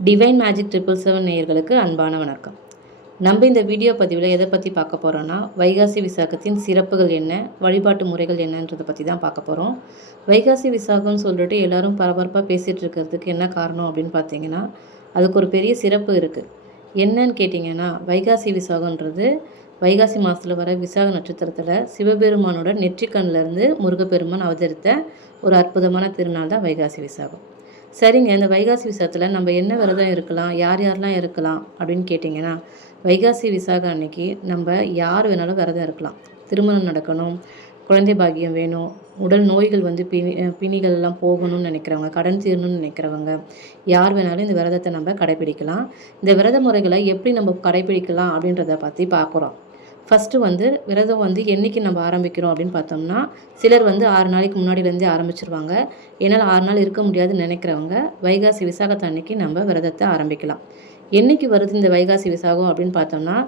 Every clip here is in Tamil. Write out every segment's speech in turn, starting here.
டிவைன் மேஜிக் 777 நேயர்களுக்கு அன்பான வணக்கம். நம்ம இந்த வீடியோ பதிவில் எதை பற்றி பார்க்க போகிறோன்னா, வைகாசி விசாகத்தின் சிறப்புகள் என்ன, வழிபாட்டு முறைகள் என்னன்றதை பற்றி தான் பார்க்க போகிறோம். வைகாசி விசாகம்னு சொல்லிட்டு எல்லாரும் பரபரப்பாக பேசிகிட்டு இருக்கிறதுக்கு என்ன காரணம் அப்படின்னு பார்த்தீங்கன்னா, அதுக்கு ஒரு பெரிய சிறப்பு இருக்குது. என்னன்னு கேட்டிங்கன்னா, வைகாசி விசாகன்றது வைகாசி மாதத்தில் வர விசாக நட்சத்திரத்தில் சிவபெருமானோட நெற்றிக்கண்ணிலேருந்து முருகப்பெருமான் அவதரித்த ஒரு அற்புதமான திருநாள் தான் வைகாசி விசாகம். சரிங்க, இந்த வைகாசி விசாகத்தில் நம்ம என்ன விரதம் இருக்கலாம், யார் யாரெல்லாம் இருக்கலாம் அப்படின்னு கேட்டிங்கன்னா, வைகாசி விசாகம் அன்னைக்கு நம்ம யார் வேணாலும் விரதம் இருக்கலாம். திருமணம் நடக்கணும், குழந்தை பாக்கியம் வேணும், உடல் நோய்கள் பிணிகள்லாம் போகணும்னு நினைக்கிறவங்க, கடன் தீரணும்னு நினைக்கிறவங்க, யார் வேணாலும் இந்த விரதத்தை நம்ம கடைப்பிடிக்கலாம். இந்த விரத முறைகளை எப்படி நம்ம கடைப்பிடிக்கலாம் அப்படின்றத பற்றி பார்க்குறோம். ஃபஸ்ட்டு விரதம் என்றைக்கு நம்ம ஆரம்பிக்கிறோம் அப்படின்னு பார்த்தோம்னா, சிலர் 6 நாளைக்கு முன்னாடிலேருந்தே ஆரம்பிச்சிருவாங்க. என்னால் 6 நாள் இருக்க முடியாதுன்னு நினைக்கிறவங்க வைகாசி விசாகத்து அன்னைக்கு நம்ம விரதத்தை ஆரம்பிக்கலாம். என்றைக்கு வருது இந்த வைகாசி விசாகம் அப்படின்னு பார்த்தோம்னா,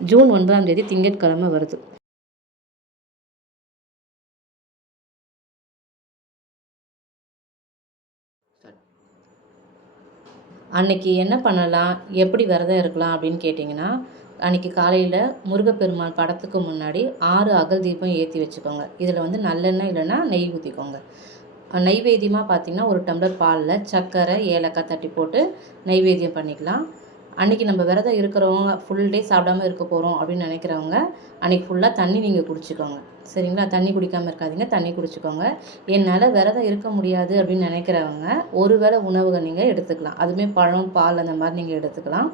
ஜூன் 9ஆம் தேதி திங்கட்கிழமை வருது. அன்னைக்கு என்ன பண்ணலாம், எப்படி விரதம் இருக்கலாம் அப்படின்னு கேட்டிங்கன்னா, அன்றைக்கி காலையில் முருகப்பெருமான் படத்துக்கு முன்னாடி 6 அகல் தீபம் ஏற்றி வச்சுக்கோங்க. இதில் நல்லெண்ணெய் இல்லைன்னா நெய் ஊற்றிக்கோங்க. நைவேத்தியமாக பார்த்திங்கன்னா, ஒரு டம்ளர் பாலில் சர்க்கரை, ஏலக்காய் தட்டி போட்டு நைவேத்தியம் பண்ணிக்கலாம். அன்றைக்கி நம்ம விரதம் இருக்கிறவங்க, ஃபுல் டே சாப்பிடாம இருக்க போகிறோம் அப்படின்னு நினைக்கிறவங்க, அன்றைக்கி ஃபுல்லாக தண்ணி நீங்கள் குடிச்சிக்கோங்க. சரிங்களா? தண்ணி குடிக்காமல் இருக்காதீங்க, தண்ணி குடிச்சிக்கோங்க. என்னால் விரதம் இருக்க முடியாது அப்படின்னு நினைக்கிறவங்க, ஒரு வேளை உணவுகள் நீங்கள் எடுத்துக்கலாம். அதுவுமே பழம், பால் அந்த மாதிரி நீங்கள் எடுத்துக்கலாம்.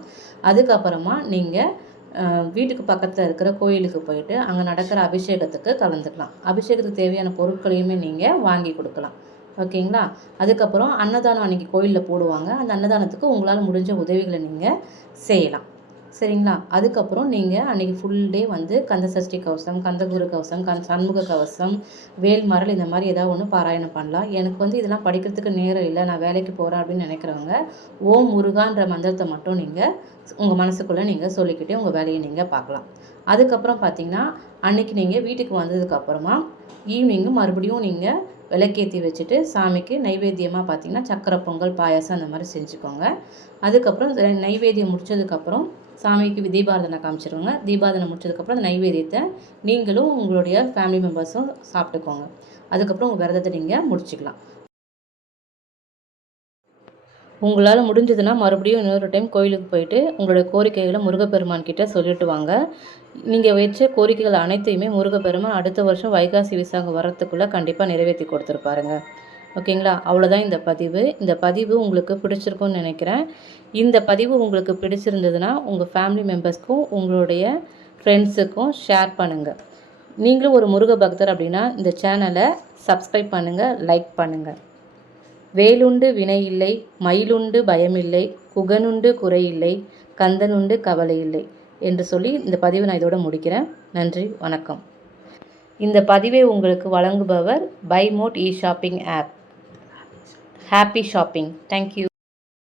அதுக்கப்புறமா நீங்கள் வீட்டுக்கு பக்கத்தில் இருக்கிற கோயிலுக்கு போயிட்டு அங்கே நடக்கிற அபிஷேகத்துக்கு கலந்துக்கலாம். அபிஷேகத்துக்கு தேவையான பொருட்களையுமே நீங்கள் வாங்கி கொடுக்கலாம். ஓகேங்களா? அதுக்கப்புறம் அன்னதானம் அன்றைக்கி கோயிலில் போடுவாங்க. அந்த அன்னதானத்துக்கு உங்களால் முடிஞ்ச உதவிகளை நீங்கள் செய்யலாம். சரிங்களா? அதுக்கப்புறம் நீங்கள் அன்றைக்கி ஃபுல் டே கந்த சஷ்டி கவசம், கந்தகுரு கவசம், சண்முக கவசம், வேல்மரல் இந்த மாதிரி ஏதாவது ஒன்று பாராயணம் பண்ணலாம். எனக்கு இதெல்லாம் படிக்கிறதுக்கு நேரம் இல்லை, நான் வேலைக்கு போகிறேன் அப்படின்னு நினைக்கிறவங்க, ஓம் முருகான்ற மந்திரத்தை மட்டும் நீங்கள் உங்கள் மனசுக்குள்ளே நீங்கள் சொல்லிக்கிட்டே உங்கள் வேலையை நீங்கள் பார்க்கலாம். அதுக்கப்புறம் பார்த்திங்கன்னா, அன்றைக்கி நீங்கள் வீட்டுக்கு வந்ததுக்கப்புறமா ஈவினிங்கு மறுபடியும் நீங்கள் விளக்கேற்றி வச்சுட்டு சாமிக்கு நைவேத்தியமாக பார்த்திங்கன்னா சக்கரை பொங்கல், பாயாசம் அந்த மாதிரி செஞ்சுக்கோங்க. அதுக்கப்புறம் நைவேத்தியம் முடித்ததுக்கப்புறம் சாமிக்கு தீபாராதனை காமிச்சிருவாங்க. தீபாராதனை முடிச்சதுக்கப்புறம் அந்த நைவேத்தியத்தை நீங்களும் உங்களுடைய ஃபேமிலி மெம்பர்ஸும் சாப்பிட்டுக்கோங்க. அதுக்கப்புறம் உங்கள் விரதத்தை நீங்கள் முடிச்சுக்கலாம். உங்களால் முடிஞ்சதுன்னா மறுபடியும் இன்னொரு டைம் கோயிலுக்கு போயிட்டு உங்களுடைய கோரிக்கைகளை முருகப்பெருமான் கிட்ட சொல்லிட்டு வாங்க. நீங்கள் வச்ச கோரிக்கைகள் அனைத்தையுமே முருகப்பெருமான் அடுத்த வருஷம் வைகாசி விசாகம் வரத்துக்குள்ளே கண்டிப்பாக நிறைவேற்றி கொடுத்துருப்பாருங்க. ஓகேங்களா? அவ்வளோதான் இந்த பதிவு. இந்த பதிவு உங்களுக்கு பிடிச்சிருக்கும்னு நினைக்கிறேன். இந்த பதிவு உங்களுக்கு பிடிச்சிருந்ததுன்னா உங்கள் ஃபேமிலி மெம்பர்ஸ்க்கும் உங்களுடைய ஃப்ரெண்ட்ஸுக்கும் ஷேர் பண்ணுங்கள். நீங்களும் ஒரு முருக பக்தர் அப்படின்னா இந்த சேனலை சப்ஸ்கிரைப் பண்ணுங்கள், லைக் பண்ணுங்கள். வேலுண்டு வினையில்லை, மயிலுண்டு பயமில்லை, குகனுண்டு குறையில்லை, கந்தனுண்டு கவலை இல்லை என்று சொல்லி இந்த பதிவை நான் இதோட முடிக்கிறேன். நன்றி, வணக்கம். இந்த பதிவை உங்களுக்கு வழங்குபவர் by mode e shopping app. Happy shopping. Thank you.